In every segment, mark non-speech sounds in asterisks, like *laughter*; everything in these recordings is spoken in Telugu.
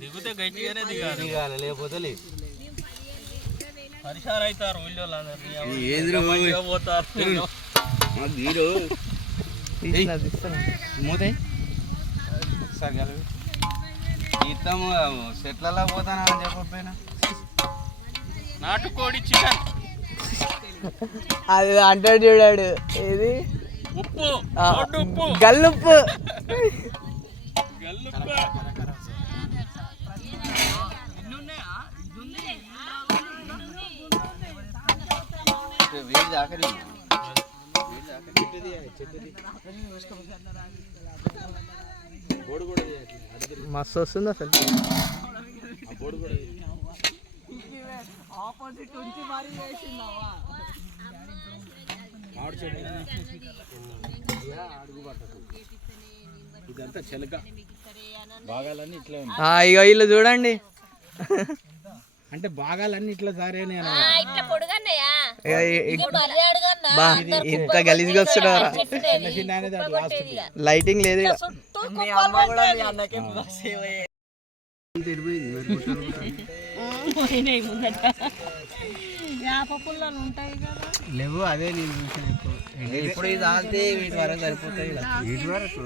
దిగుతే గట్టిగానే దిగాలి దిగాలి లేకపోతే లేదు అవుతారు ఊళ్ళో పోతారు దీరు మూతే ఒకసారి కలిపి సెట్లలో పోతానా అని చెప్పకపోయినా నాటుకోడి చికెన్ అది అంటాడు చూడాడు ఏది ఉప్పు. ఆ, దొడ్డు ఉప్పు. గల్లుప్పు. గల్లుప్పు. వేడి దాకరి ఇదంతా చెలక. భాగాలన్నీ ఇట్లా వీళ్ళు చూడండి. అంటే భాగాలన్నీ ఇట్లా జారేనే ఇంత గలీజ్గా వస్తున్నారా లైటింగ్ లేదు ఉంటాయి కదా. లేవు అదే నేను చూసాను ఎక్కువ ఇప్పుడు ఇది ఆల్తే వీటి వరకు సరిపోతాయి ఇలా. వీటి వరకు?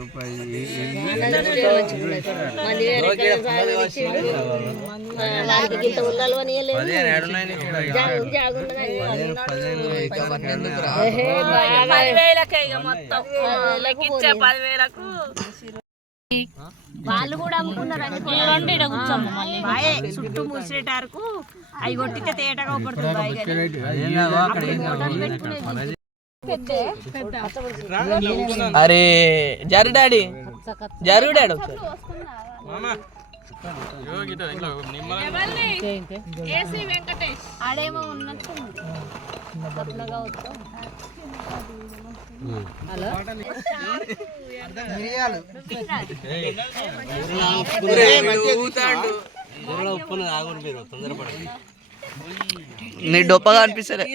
పదివేలకే ఇక మొత్తం లెక్కించే పదివేలకు వాళ్ళు కూడా అమ్ముకున్నారు రండి ఈడ కూర్చోమ్మ. మళ్ళీ బాయే. చుట్టూ మూసేటారుకు అవి కొట్టితే తేటగా పడుతుంది అరే జరు డాడీ. జరు డాడీ. ఆడేమో ఉన్నట్టు ఉప్పును ఆగురు మీరు తొందరపడండి నీ డొప్పగా అనిపిస్తలే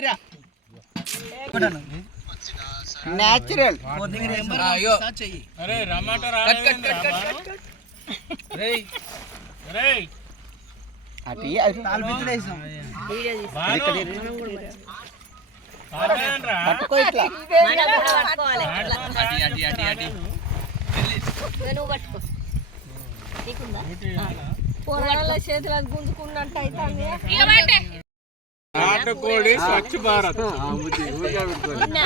న్యాచురల్ అయ్యో అరే రేయ్ అటు పట్టుకో ఇట్లా. చేతులకు గుంజుకున్నట్టు అయితే నాటుకోడి స్వచ్ఛ భారత్. నిన్న.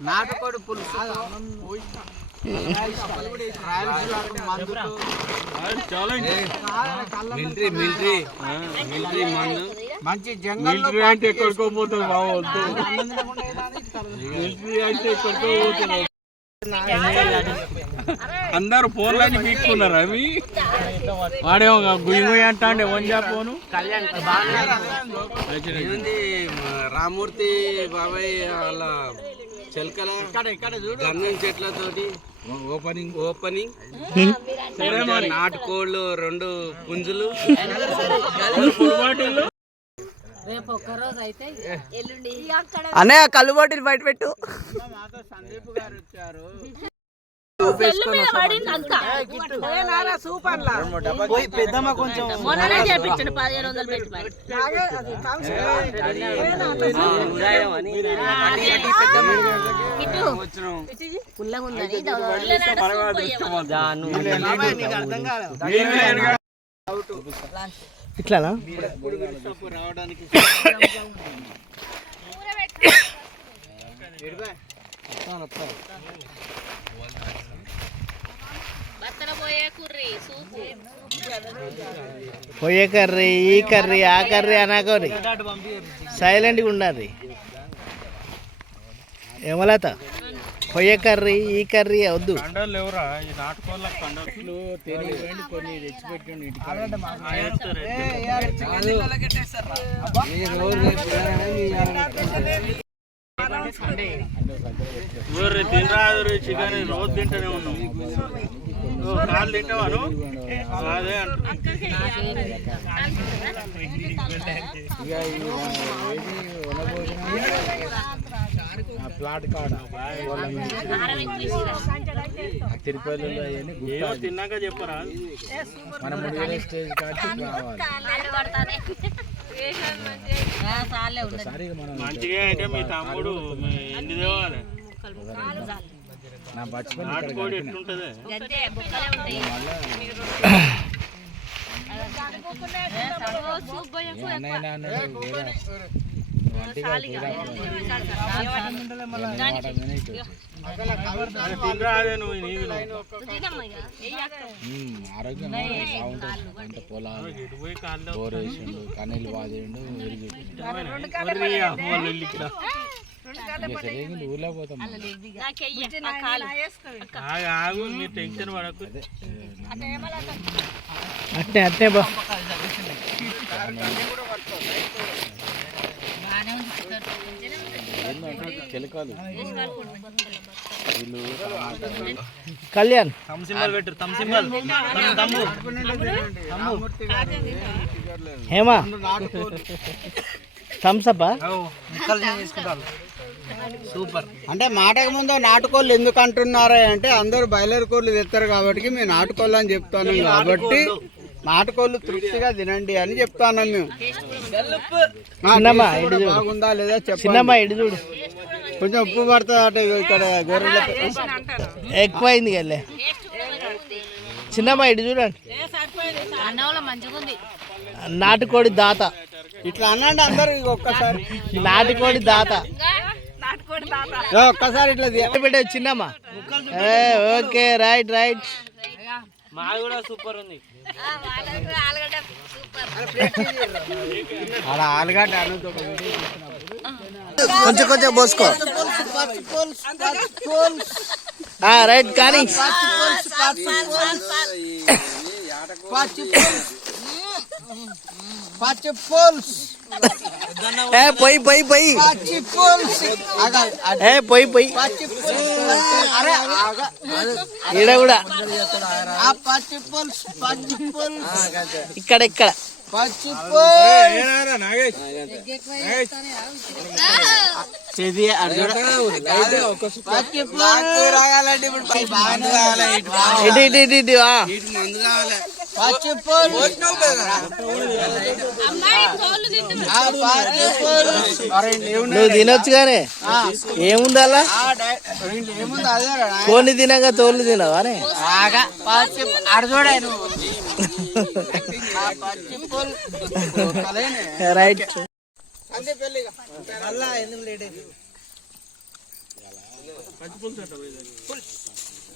నాటుకోడి పులుసు. Military military. మిలిటరీ మందు. మంచి జంగల్ అంటే ఎక్కడికో పోతుంది బావద్దు మిలిటరీ అంటే ఎక్కడికో పోతుంది అందరు ఫోన్లని పీక్కున్నారు అవి? వాడేమో గుయ్యి గుయ్యి అంటా అండి వంజా ఫోను రామూర్తి బాబాయ్ వాళ్ళ చెలకల గంధం చెట్లతోటి ఓపెనింగ్. ఓపెనింగ్. నాటుకోళ్ళు రెండు పుంజులు. రేపు ఒక్క రోజు అయితే అన్నయ్య కళ్ళు బయట పెట్టు. మీద పడింది అంతా పెద్దమ్మ కొంచెం మొన్ననే చేపించండి పదిహేను వందలు పెట్టి మరి. ఇటు. పుల్లగా ఉందని ఇట్లానా? కుర్రి సూపు పోయే కర్రీ ఈ కర్రీ ఆ కర్రీ అనకోరి. సైలెంట్గా ఉండాలి. ఏమలత పొయ్యే కర్రీ ఈ కర్రీ వద్దు. కొన్ని ఊర్రి తినరాదు చికెన్ రోజు తింటూనే ఉన్నాం. కాళ్ళు తింటావాను? అదే. ప్లాట్ కాడ తిరుపతిలో అవన్నీ ఏమో తిన్నాక చెప్పరా. మనం ముందు స్టేజ్ కాడికి రావాలి. మంచిగా అంటే మీ తమ్ముడు మీ ఎన్ని తేవాలి? నా బచ్చిపోయి నాటుకోడి ఎట్లుంటది? అన్నయ్య ఆరోగ్యం బాగుంటుంది అంత పొలాలు ఇటు పోయి కాళ్ళు బోర్ వేసిండు కన్నీళ్ళు బాదేయండు ఊర్లో పోతాం ఆగు ఆగు టెన్షన్ పడకు అట్టే అట్టే బా ఏంటంటే చిలకలు వీళ్ళు టమాటాలు కళ్యాణ్. హేమా. థమ్సప్పా సూపర్. అంటే మాటకు ముందు నాటుకోళ్ళు ఎందుకు అంటున్నారా అంటే అందరూ బయలర్ కోళ్ళు తెస్తారు కాబట్టి మేము నాటుకోళ్ళు అని చెప్తాను కాబట్టి నాటుకోళ్ళు తృప్తిగా తినండి అని చెప్తాను మేము. బాగుందా లేదా చెప్పండి. చిన్నమ్మ ఇటు చూడు. కొంచెం ఉప్పు పడుతుంది అట ఇక్కడ గొర్రెల ఎక్కువైంది కల్లే చిన్నమ్మ ఇటు చూడండి. అన్నంలో మంచిగా ఉంది. నాటుకోడి దాత. ఇట్లా అనండి అందరూ ఒక్కసారి. నాటుకోడి దాత. ఒక్కసారి ఇట్లా పెట్టే చిన్నమ్మ. ఏ, ఓకే రైట్ రైట్. మాది కూడా సూపర్ ఉంది. అలా ఆలుగడ్డ అనేది ఒక వీడియో తీసినప్పుడు కొంచెం కొంచెం పోసుకో. ఆ, రైట్ కానీ. పచ్చి పులుసు ఏ పొయ్యి పొయ్యి పొయ్యి పచ్చి పులుసు. ఆగా, అది ఏ పొయ్యి పొయ్యి పచ్చి పులుసు. అరే ఆగా. ఈడ కూడా ఇక్కడ ఇక్కడ పులుసు రాగాలంటే ఇప్పుడు పై బాగానే కావాలి నువ్వు తినొచ్చు కానీ ఆ, ఏముంది అలా? ఆ డై- రెండు ఏముంది అదే రా. కోని తినగా తోలు తినవానే ఆగా పచ్చి అడచూడే నువ్వు ఆ పచ్చి పులుసు కలేనే. రైట్. మళ్ళా ఎందుకు లేట్ అయింది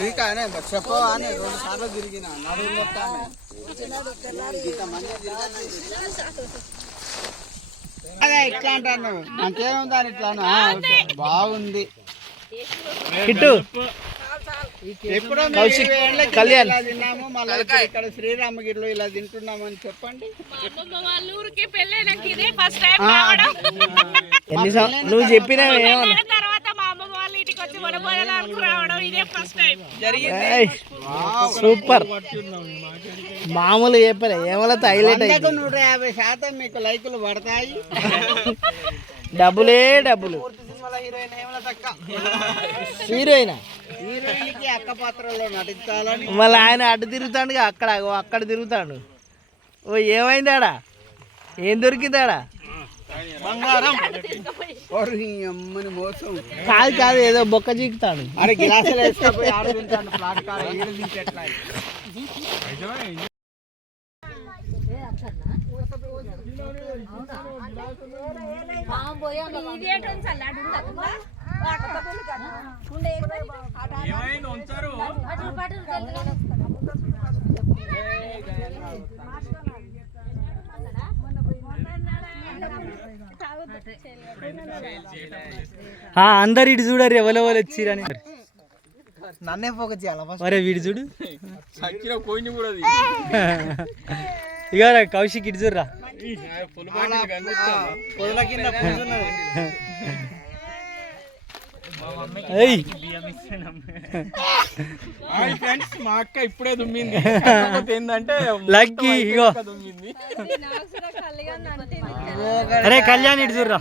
నీకానే అని రెండు సార్లు తిరిగిన నడువు. అదే ఇట్లా అంటాను. మంచిగా ఉందని ఇట్లా అను. ఆ, ఓకే. బాగుంది. కిట్టు. ఎప్పుడో కళ్యాణ్. తిన్నాము. మళ్ళీ ఇక్కడ శ్రీరామగిరిలో ఇలా తింటున్నామని చెప్పండి. వాళ్ళ ఊరికి వాళ్ళ ఇంటికి వచ్చి వడబోయడానికి రావడం ఇదే ఫస్ట్ టైం ఏయ్, సూపర్. మామూలు చెప్పలే ఏమలా హైలైట్ వందకు అయింది. నూట యాభై శాతం మీకు లైకులు పడతాయి. డబ్బులే డబ్బులు సినిమాలో హీరోయిన్ ఏమైనా అక్క. పాత్రలో నటించాలని. మళ్ళీ ఆయన అడ్డు తిరుగుతాడు అక్కడ ఓ అక్కడ తిరుగుతాడు. ఓ ఏమైంది ఆడ ఏం దొరికింది ఈ అమ్మని మోసం. కాదు కాదు ఏదో బొక్క చీకుతాడు. అరే గ్లాసులు వేసుకపోయి ఉంచారు. అందరు ఇటు చూడరు ఎవరెవరు వచ్చిరని నన్నే ఫోకస్ చేయాలి మరే వీడు చూడు. ఇక కౌశిక్ ఇటు చూడరా. పొదల కింద ఫ్రెండ్స్ మా అక్క ఇప్పుడే దుమ్మింది. *laughs* ఏంటంటే లక్కీ ఇగో. దుమ్మింది. అరే కళ్యాణ్ ఇటు చూడరా.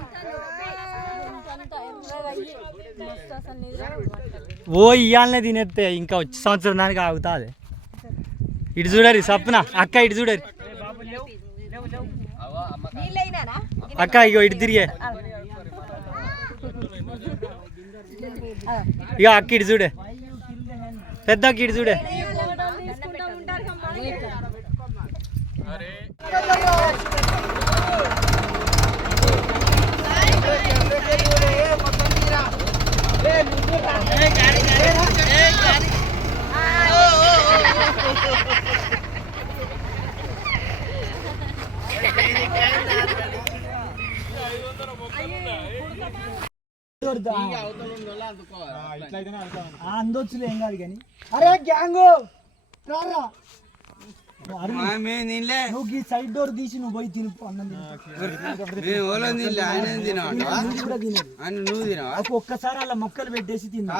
ఓ ఇయ్యాలనే తినేస్తే ఇంకా వచ్చే సంవత్సరం దానికి ఆగుతుంది. ఇటు చూడరి సప్న అక్క ఇటు చూడరి. అక్క ఇగో ఇటు తిరిగే. ఇక అక్క ఇటు చూడే. పెద్ద అక్క ఇటు చూడే అందొచ్చులే ఏం కాదు కానీ. అరే గ్యాంగు! రారా. నువ్వు ఈ సైడ్ డోర్ తీసి నువ్వు పోయి తిను అన్నం తిను. ఒక్కసారి అలా మొక్కలు పెట్టేసి తిన్నా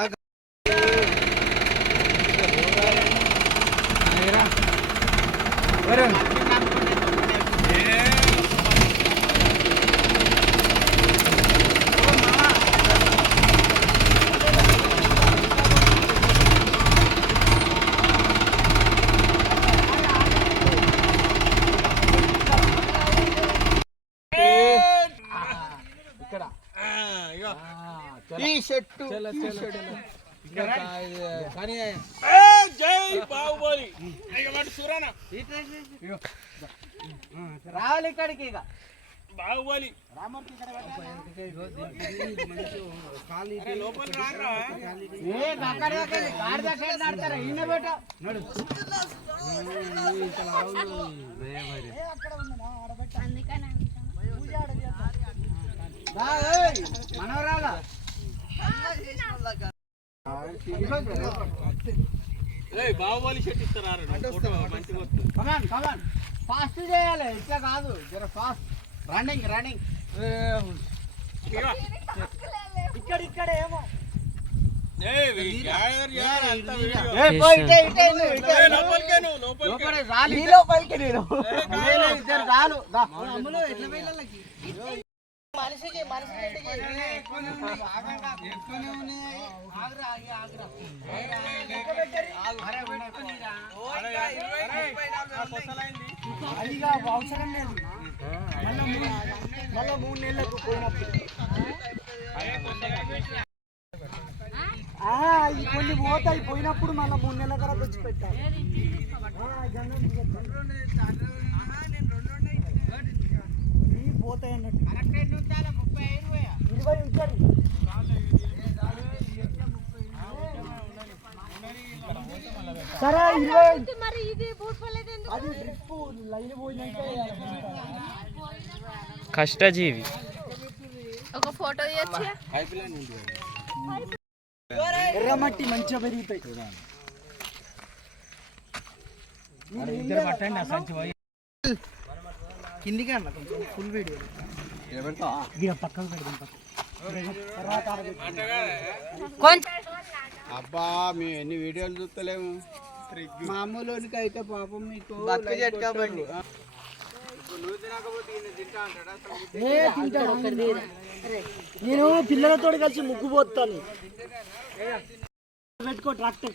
జై బాహుబలి. రావాలి ఇక్కడికి ఇక. బాహుబలి. మనవరాలా? బాహుబలి షర్ట్ ఇస్తారా ఫోటో మంచిగా వస్తుంది. కమాన్ కమాన్ ఫాస్ట్ చేయాలి ఇట్లా కాదు. జర ఫాస్ట్ రన్నింగ్ రన్నింగ్ ఇక్కడ ఇక్కడ ఏమో. లోపలికే లోపలే రాలి. నీలో పలికి నేను. మనిషికి. అదిగా అవసరం లేదు. మళ్ళా మూడు మళ్ళా మూడు నెలలకు పోయినప్పుడు. ఆ, ఈ కొన్ని పోతాయి. పోయినప్పుడు మళ్ళీ మూడు నెలల తర్వాత వచ్చి పెట్టాలి. పోతాయి అన్నట్టు. ఉంచాలి? సరే ఇరవై అది డ్రిప్ లైన్ కష్టజీవి. ఒక ఫోటో ఎర్రమట్టి మంచిగా పెరుగుతాయి. కిందికి అన్న కొంచెం ఫుల్ వీడియో ఇక పక్కకు ఆడబెట్టు. అబ్బా మేము ఎన్ని వీడియోలు చూస్తలేము మామూలునికి అయితే పాపం మీకు బతుకు లైక్ చెట్టు కొట్టరు. కాబట్టి. ఆ. ఇప్పుడు నువ్వు తినకపోతే ఈయన తింటా అంటాడా అసలు? ఏ తింటాడు నేను పిల్లలతో కలిసి ముగ్గు పోతాను పెట్టుకో ట్రాక్టర్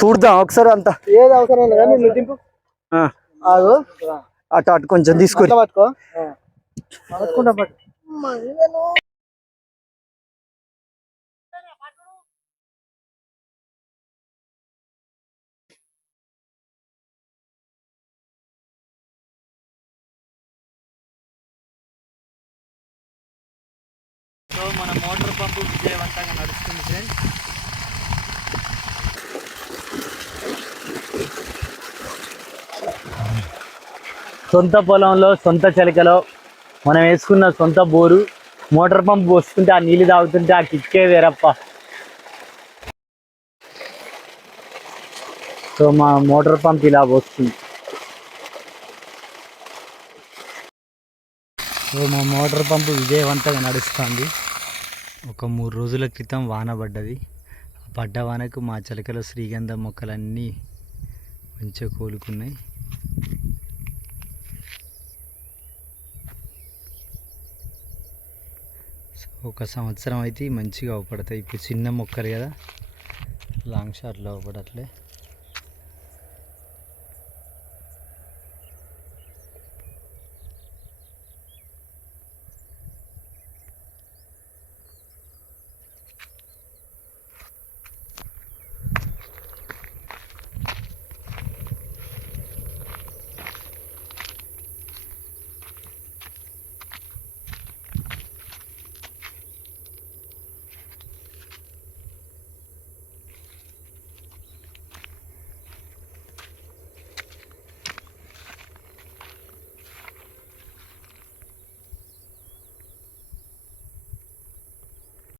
చూడదాం ఒకసారి అంతా. ఏది అవసరం అటు అటు కొంచెం తీసుకొని. మన మోటార్ పంపు విజయవంతంగా నడుస్తుంది ఫ్రెండ్స్. సొంత పొలంలో సొంత చెలకలో మనం వేసుకున్న సొంత బోరు మోటార్ పంప్ పోసుకుంటే ఆ నీళ్ళు తాగుతుంటే ఆ కిక్కే వేరప్ప. సో మా మోటార్ పంప్ ఇలా పోస్తుంది. సో మా మోటార్ పంపు విజయవంతంగా నడుస్తుంది. ఒక మూడు రోజుల క్రితం వాన పడ్డది. ఆ పడ్డ వానకు మా చిలకలో శ్రీగంధ మొక్కలన్నీ మంచిగా కోలుకున్నాయి. ఒక సంవత్సరం అయితే మంచిగా అవపడతాయి. ఇప్పుడు చిన్న మొక్కలు కదా లాంగ్ షాట్లో అవపడట్లే.